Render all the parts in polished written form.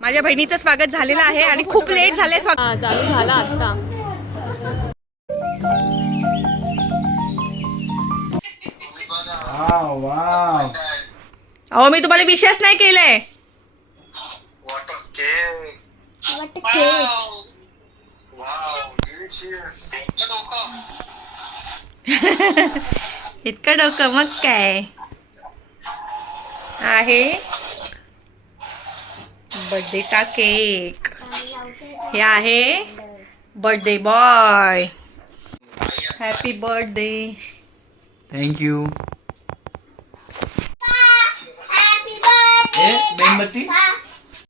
माझ्या बहिणीचं स्वागत झालेलं आहे आणि खूप लेट झालंय स्वागत चालू झाला आता. अहो मी तुम्हाला विशेष नाही केलंय. इतकं डोकं मग काय आहे. बर्थडे चा केक हे आहे. Birthday boy. Happy birthday. Thank you. मेणबत्ती.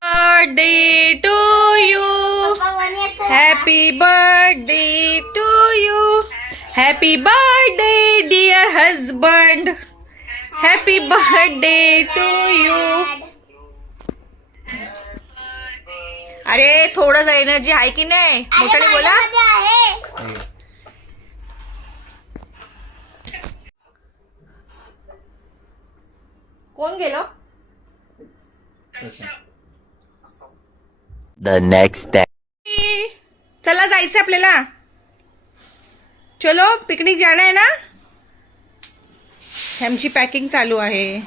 Birthday to you. Happy birthday to you. Happy birthday dear husband. Happy birthday to you. अरे थोडं एनर्जी आहे की नाही. मोठ्याने बोला. कोण गेलो. The next day. चला जायचं आपल्याला. चलो पिकनिक जाना है ना. आमची पॅकिंग चालू आहे.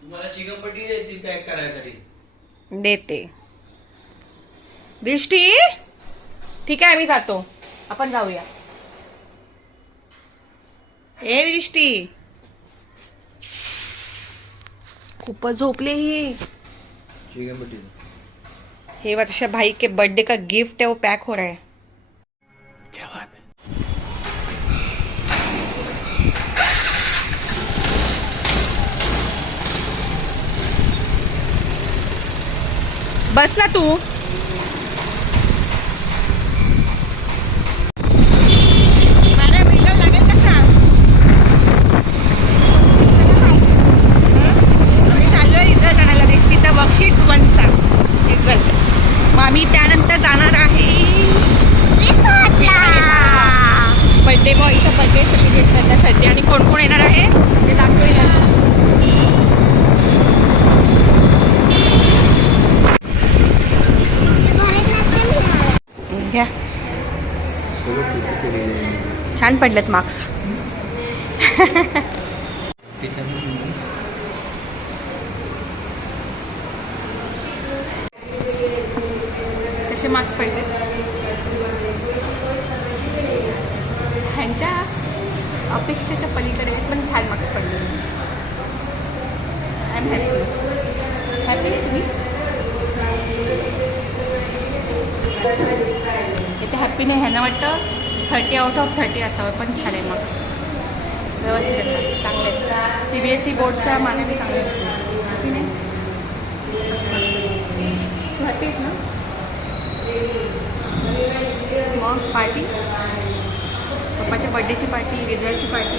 तुम्हाला चिकनपट्टी देते पॅक करायसाठी. देते. दृष्टी ठीक आहे आम्ही जातो. आपण जाऊया. ए दृष्टी खूपच झोपले ही. चिकनपट्टी. हे वर्षा भाई के बर्थडे का गिफ्ट है वो पैक हो रहा है. क्या बात है. बस ना तू. मला व्हिडिओ लागेल कसा. आम्ही चाललोय रिझल्ट आणायला. दृष्टीचा वर्कशीट 1चा रिझल्ट. मग आम्ही त्यानंतर जाणार आहे बर्थडे बॉयचा बर्थडे सेलिब्रेट करण्यासाठी. आणि कोण कोण येणार आहे ते दाखवेल. घ्या. छान पडलेत मार्क्स. कसे मार्क्स पडले. ह्यांच्या अपेक्षेच्या पलीकडे पण छान मार्क्स पडले. I am happy. हॅपी तुम्ही. इथे हॅप्पी नाही. ह्यांना वाटतं 30 आउट ऑफ 30 असावं. पण छान आहे मार्क्स. व्यवस्थित आहेत मार्क्स. चांगले आहेत. CBSE बोर्डच्या मानाने चांगले आहेत. हॅपी नाही. तू हॅपी आहेस ना. मग पार्टी. पप्पाच्या बर्थडेची पार्टी. रिझल्टची पार्टी.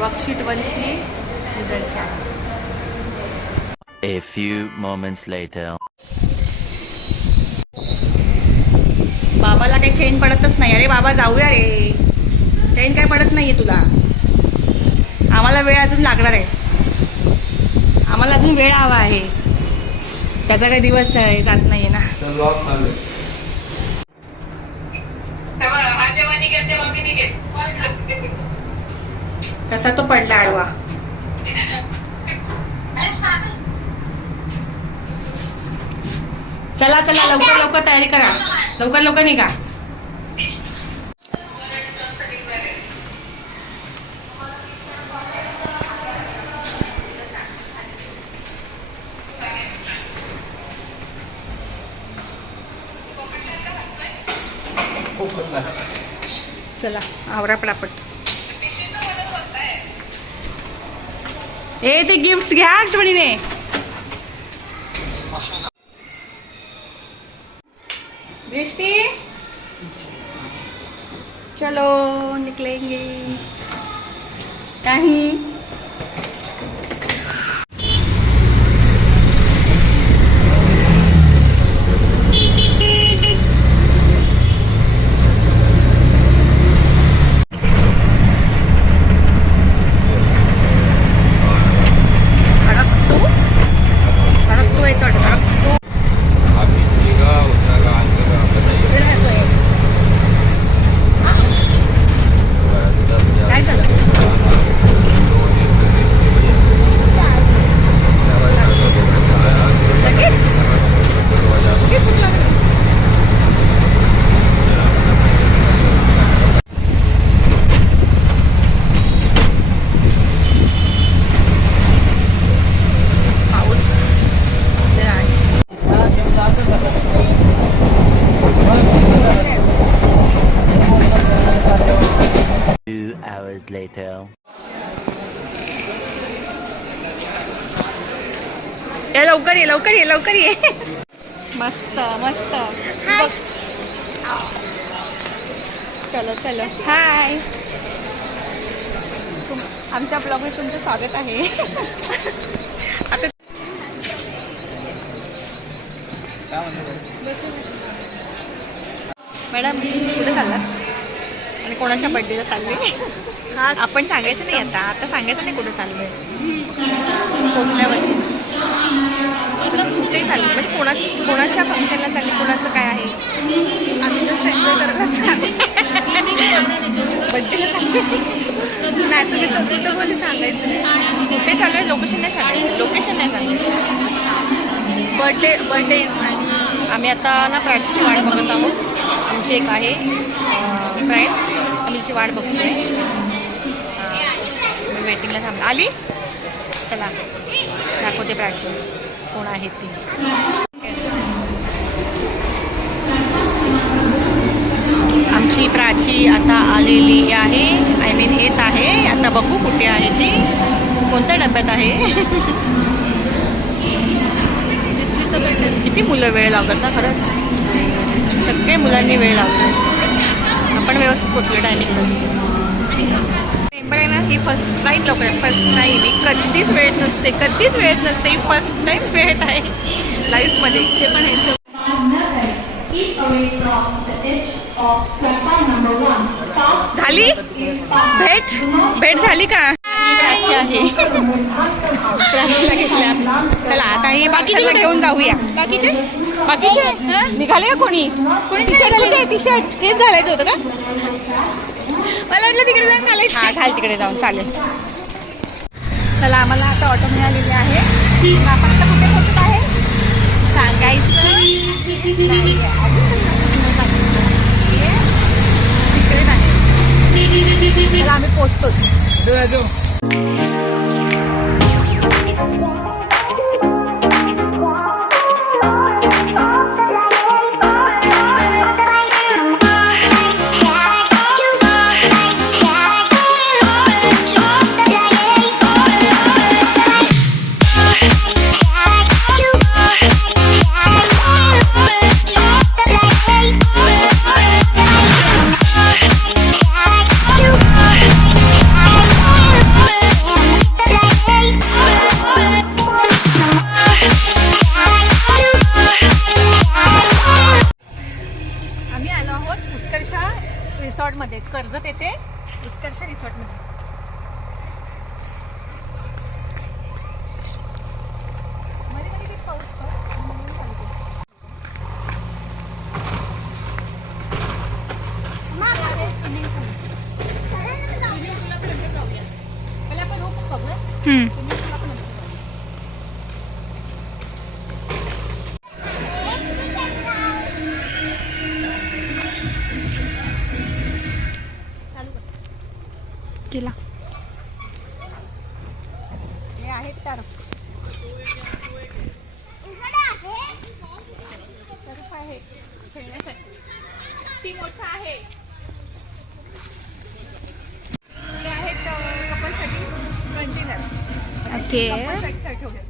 वर्कशीट 1ची रिझल्टची आहे. A few moments later. बाबाला काही चेन पडतच नाही. अरे बाबा जाऊया रे. चेन काय पडत नाहीये तुला. आम्हाला वेळ अजून लागणार आहे. आम्हाला अजून वेळ हवा आहे. त्याचा काही दिवस जात नाहीये ना. कसा तो पडला आडवा. चला चला लवकर लवकर तयारी करा. लवकर लवकर निघा. चला आवरा पटापट. ए ते गिफ्ट घ्या आठवणीने. दृष्टि चलो निकलेंगे. कहीं hours later. ये लवकर ये लवकर ये लवकर ये. मस्त मस्त. बघ. चलो चलो हाय. आमच्या ब्लॉगमध्ये तुमचं स्वागत आहे. आता मॅडम कुठे चाललात आणि कोणाच्या बर्थडेला चालले? आपण सांगायचं नाही आता. आता सांगायचं नाही कुठे चाललोय. पोचल्यावर कुठे चालले म्हणजे कोणाच्या फंक्शनला चालले, कोणाचं काय आहे? आम्ही जस्ट एन्जॉय करायला चालले. बर्थडेला चालले नाही तुम्ही तर बोलले सांगायचं नाही. कुठे चालू आहे लोकेशन नाही सांगायचं. लोकेशन नाही सांगायचं. बर्थडे आम्ही आता ना प्राचीची वाट बघत आहोत. आमची एक आहे फ्रेंड्स, आम्ही तिची वाट बघतोय. वेटिंगला थांब. आली चला दाखवते प्राची कोण आहे ती. आमची प्राची आता आलेली आहे. आय मीन येत आहे. आता बघू कुठे आहे ती, कोणत्या डब्यात आहे. किती मुलं वेळ लावतात ना खरंच. सगळे मुलांनी वेळ लावला. आपण व्यवस्थित पोचलो टायमिंगच. बरं आहे ना, ही फर्स्ट टाईम लोक आहे. फर्स्ट टाईम मी कधीच वेळेत नसते. ही फर्स्ट टाईम वेळेत आहे लाईफमध्ये. ते पण ह्यांचं झाली भेट झाली का? प्राची आहे. प्राचीला घेतल्या. चला आता ही बाकीच्या घेऊन जाऊया. बाकीचे निघाले का कोणी टी शर्ट हेच घालायचं होतं का? मला वाटलं तिकडे जाऊन घालायचं. हा घाल तिकडे जाऊन चालेल. चला आम्हाला आता ऑटो मिळालेली आहे. आपण आता कुठे पोहोचत आहे सांगायचं नाही. तिकडे नाही. चला आम्ही पोहोचतोच. रिसॉर्टमध्ये कर्जत येथे उत्कर्ष रिसॉर्टमध्ये. मध्ये मध्ये पाऊस पहिला आपण रूम्स बघूया. केला हे आहेत टर्फ आहे खेळण्यासाठी. ती मोठा आहे. हे आहेत कपलसाठी कंटेनर. ओके कपलसाठी ठेवले ते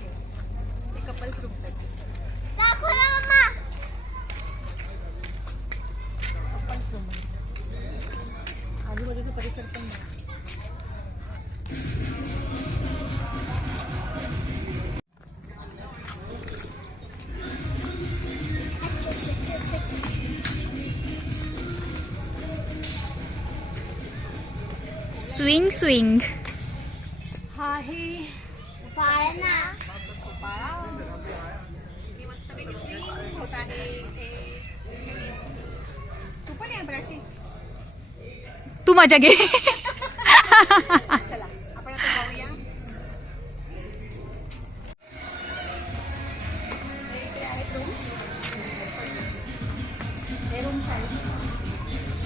कपल्स रूमसाठी. आजूबाजूचा परिसर पण नाही. स्विंग हा आहे पाळणा. मस्तपैकी स्विंग होत आहे. तू पण या प्राची. तू मजा घे. चला आपण आता जाऊया. इकडे आहेत रूम्स. हे रूम्स आहेत.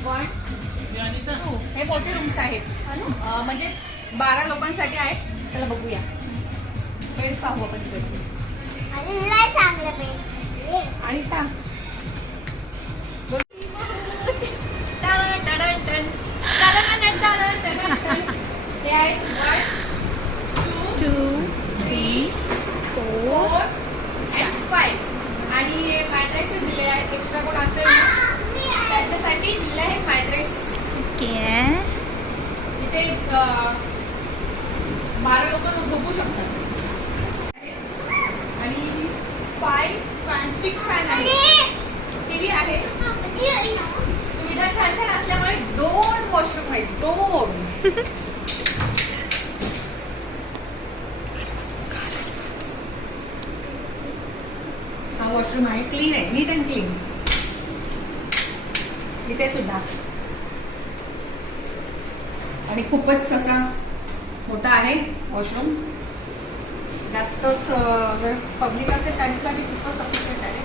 1 2 हे मोठे रूम्स आहेत. म्हणजे 12 लोकांसाठी आहेत. त्याला बघूया. बेड्स पाहू आपण तिकडे. आणि का 12 लोक झोपू शकतात. आणि 6 फॅन आहे, टीव्ही आहे, सुविधा छान छान असल्यामुळे 2 वॉशरूम आहेत. 2 हा वॉशरूम आहे, क्लीन आहे, नीट अँड क्लीन. इथे सुद्धा आणि खूपच असा मोठा आहे वॉशरूम. जास्तच जर पब्लिक असेल त्यांच्यासाठी खूपच सफिशियंट आहे.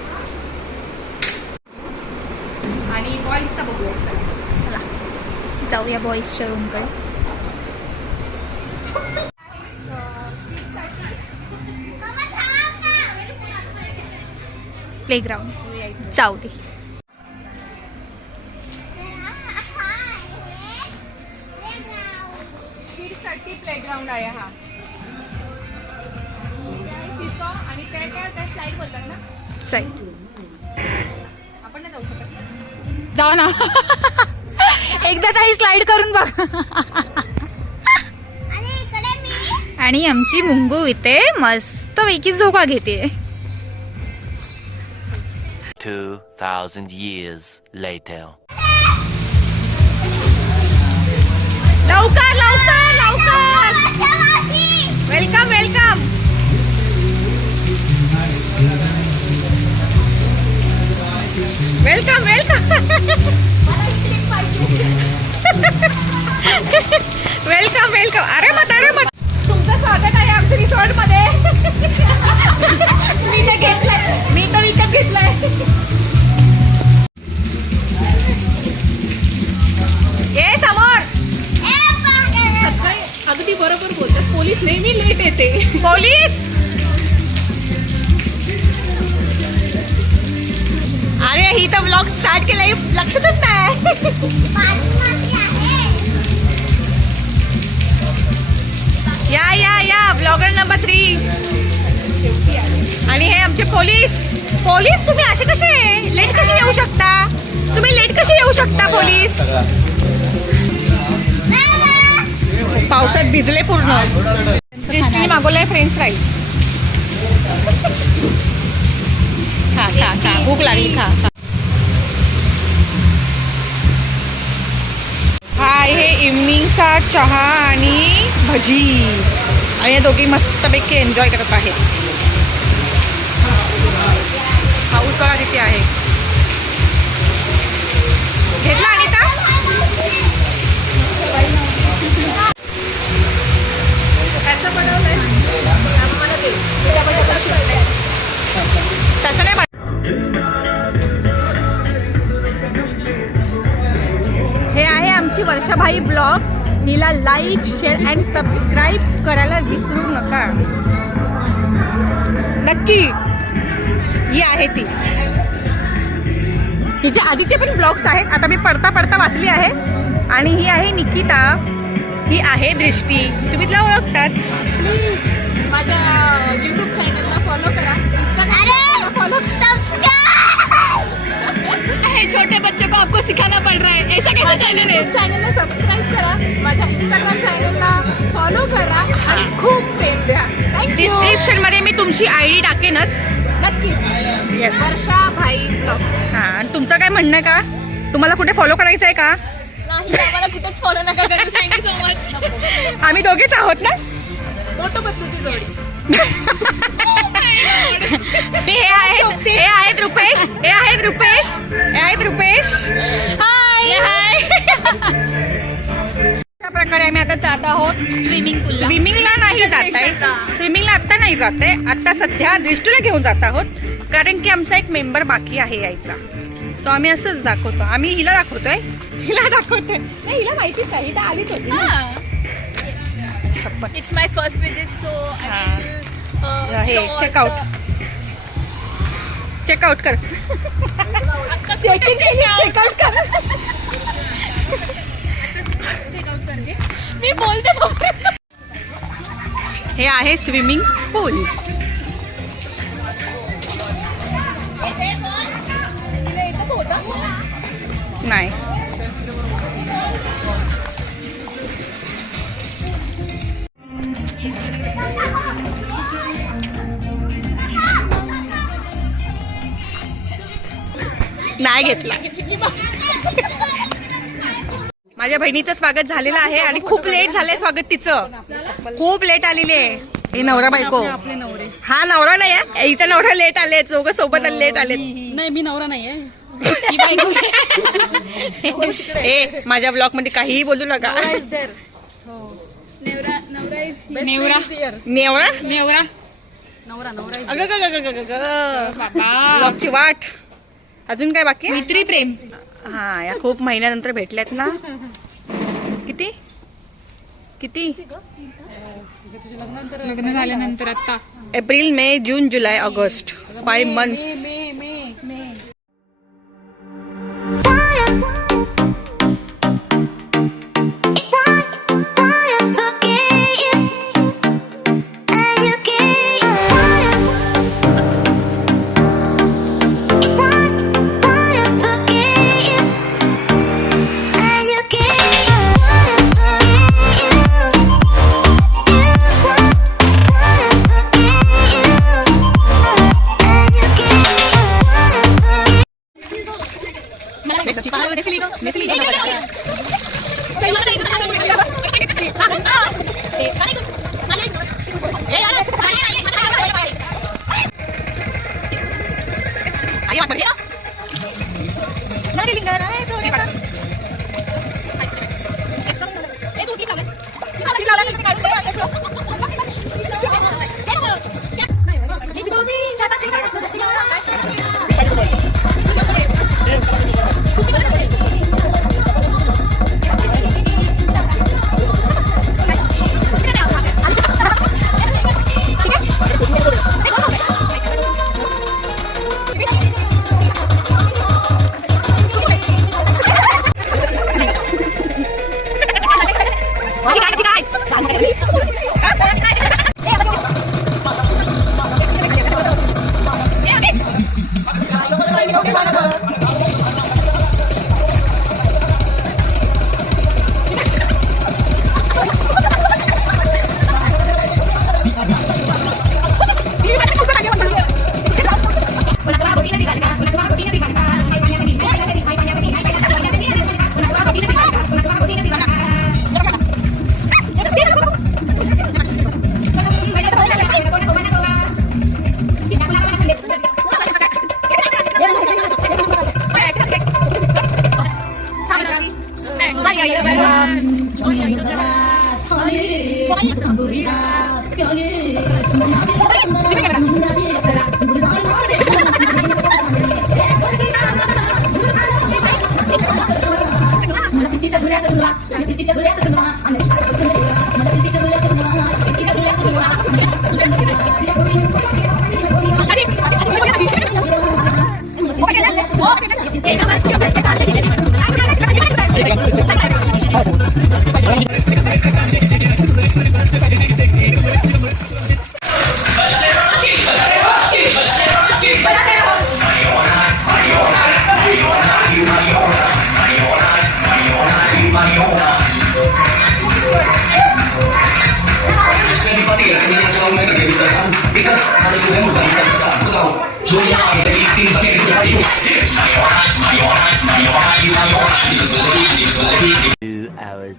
आणि बॉईजचा बघूया. चला जाऊया बॉईजच्या रूमकडे. प्लेग्राऊंड जाऊ दे. किड्ससाठी प्लेग्राऊंड आहे हा. सिसो आणि ते काय त्या स्लाईड बोलतात ना. चल आपण नाही जाऊ शकत. जाऊ ना. एकदा काही स्लाइड करून बघ. आणि आमची मुंगू इथे मस्त पैकी झोका घेते. 2,000 years later. लवकर लवकर लवकर. Welcome welcome. Welcome welcome. Welcome welcome. अरे मत तुमचं स्वागत आहे आमच्या रिसॉर्ट मध्ये. मी तर घेतलंय, मी तर विकत घेतलंय. ए समोर. सकाळी अगदी बरोबर बोलतात. पोलीस नेहमी लेट येते. पोलीस. अरे ही तर व्लॉग स्टार्ट केलाय, लक्षातच नाही. या या या ब्लॉगर नंबर 3. आणि हे आमचे पोलीस. पोलीस तुम्ही असे कसे लेट कसे येऊ शकता? तुम्ही लेट कसे येऊ शकता पोलीस? पावसात भिजले पूर्ण. दृष्टीने मागवलाय फ्रेंच फ्राईज. खा खा खा, भूक लागली, खा खा. हा आहे इव्हनिंगचा चहा आणि भजी. आणि या दोघी मस्तपैकी एन्जॉय करत आहेत. पाऊस बघा तिथे आहे. घेतला अनिता? त्याचं बनवलंय आम्हाला दे. तसं नाही. हे आहे आमची वर्षाभाई ब्लॉग्स. हिला लाईक शेअर अँड सबस्क्राईब करायला विसरू नका. नक्की. ही आहे ती. हिचे आधीचे पण ब्लॉग्स आहेत. आता मी पडता पडता वाचली आहे. आणि ही आहे निकिता. ही आहे दृष्टी. तुम्ही तिला ओळखतात. प्लीज माझ्या YouTube चॅनलला फॉलो करा. इंस्टाग्रामला फॉलो करा. छोटे बच्चों को आपको सिखाना पड़ रहा है. ऐसा कैसा चॅनल आहे? चॅनलला सबस्क्राईब करा. माझ्या इंस्टाग्राम चॅनलला फॉलो करा आणि खूप प्रेम द्या. डिस्क्रिप्शन मध्ये मी तुमची ID टाकेनच. नक्कीच. येस. वर्षा भाई ब्लॉग. हा. आणि तुमचं काय म्हणणं का? तुम्हाला कुठे फॉलो करायचं आहे का? नाही, आम्हाला कुठेच फॉलो नका करू. Thank you so much. आम्ही दोघेच आहोत ना. मोठं बदलूची जोडी. हे आहेत रुपेश. हे आहेत रुपेश. हे आहेत रुपेश. हाय हाय. अशा प्रकारे आम्ही आता जात आहोत स्विमिंगला. नाही जात आहे स्विमिंगला. आत्ता नाही जात आहे. आत्ता सध्या दृष्टीला घेऊन जात आहोत. कारण की आमचा एक मेंबर बाकी आहे यायचा. सो आम्ही असंच दाखवतो. आम्ही हिला दाखवतोय. नाही, हिला माहितीच नाही. हिला आलीच होती. It's my first visit, so I will हे show all चेकआउट. चेकआउट कर. चेकआउट कर. मी बोलते. हे आहे स्विमिंग पूल. नाही नाही घेतला. माझ्या बहिणीचं स्वागत झालेलं आहे आणि खूप लेट झालंय स्वागत तिचं. खूप लेट आलेली आहे. हे नवरा बायको. हा नवरा नाही आहे, हिचा नवरा लेट आले. चौघ सोबत लेट आले. नाही मी नवरा नाहीये. ए माझ्या ब्लॉग मध्ये काहीही बोलू नका. नेवरा नेवरा नेवरा ब्लॉगची वाट. अजून काय बाकी? मैत्री प्रेम. हा या खूप महिन्यानंतर भेटल्यात ना. किती किती लग्न झाल्यानंतर आता एप्रिल मे जून जुलै ऑगस्ट 5 months.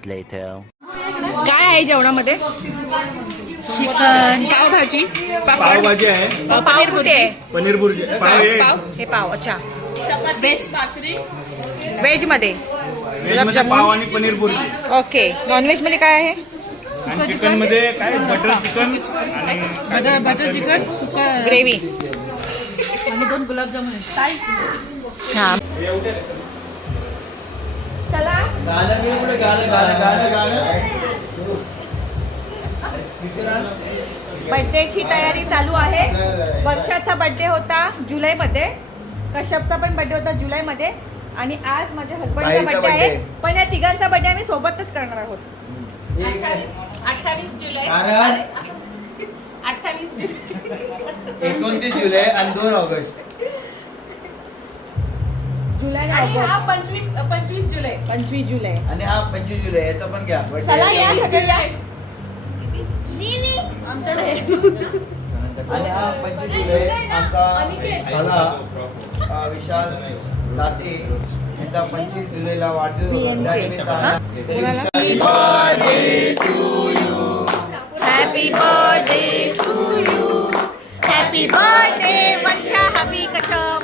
Later. काय आहे जेवणामध्ये? चिकन, पावभाजी, पावभाजी आहे, पनीर कुठे आहे? पनीर भुर्जी, पाव आहे. हे पाव. अच्छा. बेस्ट भाकरी. व्हेज मध्ये व्हेजमध्ये पाव आणि पनीर भुर्जी. ओके. नॉनव्हेज मध्ये काय आहे? आणि चिकन मध्ये काय बटर चिकन आणि बटर चिकन सुका ग्रेव्ही. आणि 2 गुलाबजामुन आहेत. हा. चला गाणं मी पुढे गाणं गाणं गाणं गाणं बर्थडेची तयारी चालू आहे. वर्षाचा बर्थडे होता जुलैमध्ये, कश्यपचा पण बर्थडे होता जुलैमध्ये आणि आज माझ्या हसबंडचा बाईचा बर्थडे आहे. birthday. पण या तिघांचा बर्थडे आम्ही सोबतच करणार आहोत. 28 जुलै. कारण 28 जुलै. 29 जुलै आणि 2 ऑगस्ट. जुलै आणि आणि हा ऑगस्ट. 25 जुलै. 25 जुलै. आणि हा 25 जुलै याचा पण घ्या. चला या सगळे या. आमच्याकडे आणि हा 25 जुलै आमचा अनिकेत. झाला विशाल जाते त्यांचा 25 जुलैला वाढदिवस मी होता. येते. त्यानिमित्तानं कोणाला? Happy birthday to you. Happy birthday Varsha happy कटप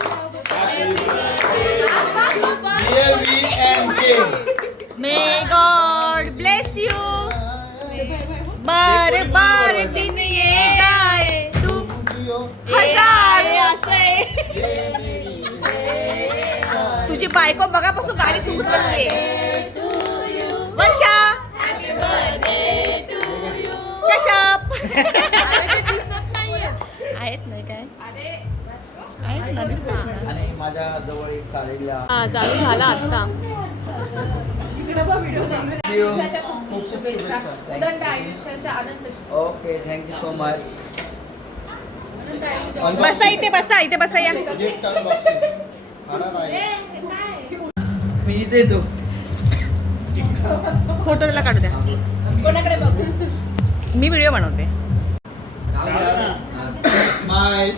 AVNK. May God bless you बार बार दिन ये गाए तुम हजार तुझी बायको बघापासून गाडी चुकून बसली वर्षा कशप आहेत नाही काय आहेत ना दिसतात आणि माझ्या जवळ एक साडीला चालू झाला आता उदंड आयुष्याच्या आनंद ओके थँक्यू सो मच. बसा इथे बसा या मी इथे येतो. फोटो त्याला काढू द्या कोणाकडे बघू मी व्हिडिओ बनवते स्माइल.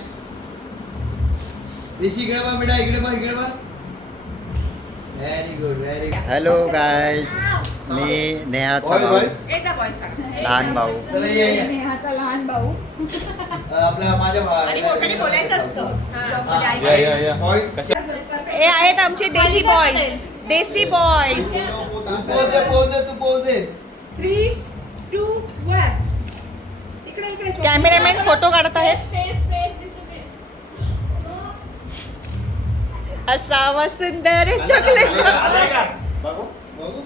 ऋषी इकडे बघ बेटा, इकडे बघ, इकडे बघ. Very good, very good. Hello guys, मी नेहाचा भाऊ, लहान भाऊ. चला ये, ये. नेहाचा लहान भाऊ आपला माझ्या आणि मोठ्याने बोलायचं असतं Boys. हे आहेत आमचे देसी बॉयज तू पोज दे. 3, 2, 1 इकडे इकडे कॅमेरामॅन फोटो काढत आहेत फेस दिसू दे असावा सुंदर चॉकलेट बघू बघू